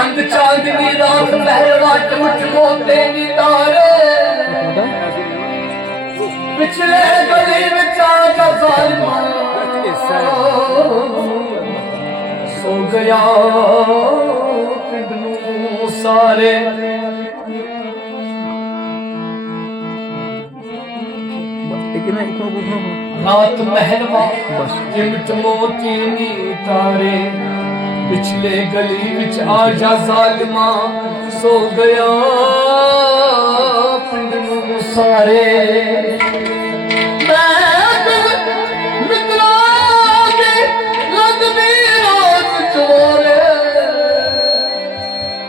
अंग चांदनी रात पहलवा टूट मोते नी तारे पिछले गली विच आजा ज़ालिमा सो गया पिंड नूं सारे रात महलवा चिमट मोती नी तारे पिछले गली विच आजा ज़ालिमा सो गया पिंड नूं सारे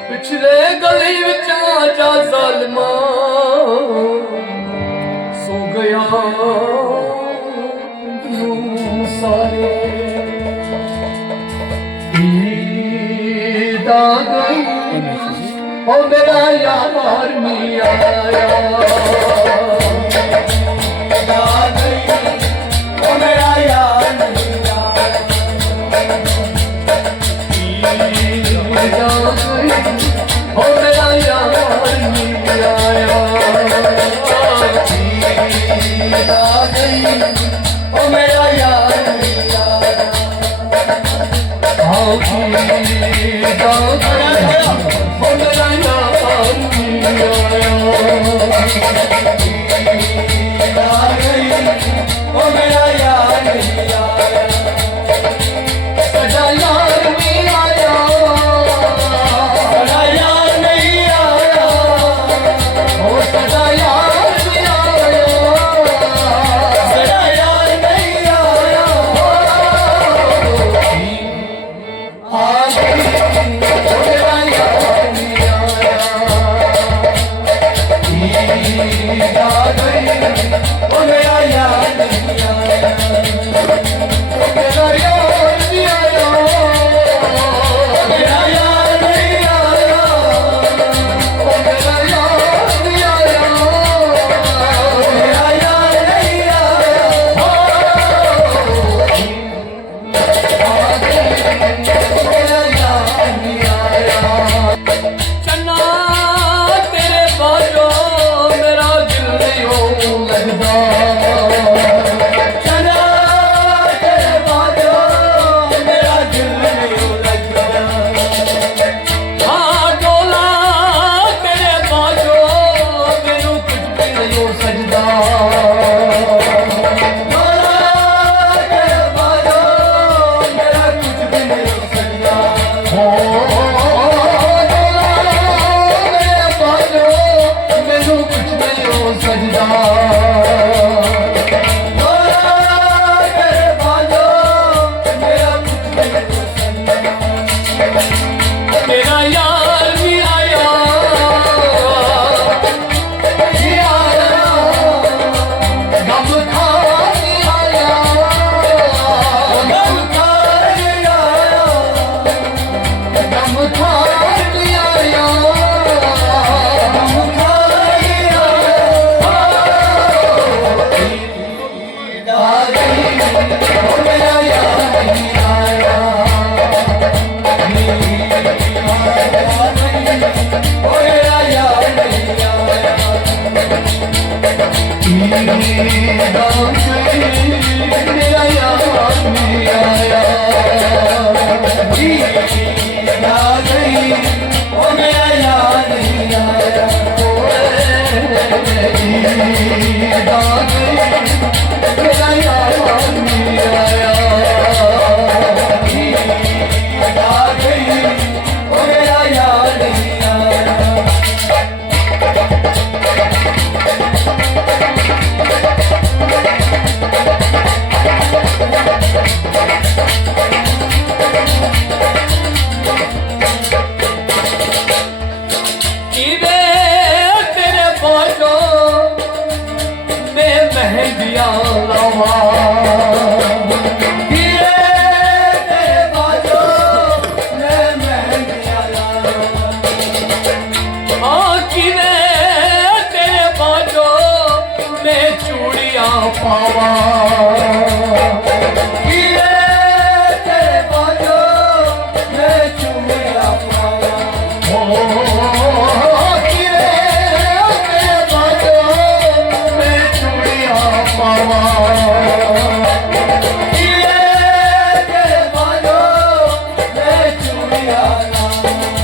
पिछले गली विच आजा ज़ालिमा सो गया सारे ओ मेरा यार मिया आया ओ मेरा यार मिया ओ मेरा यार मिया आया ओ मेरा यार मिया आओ की रे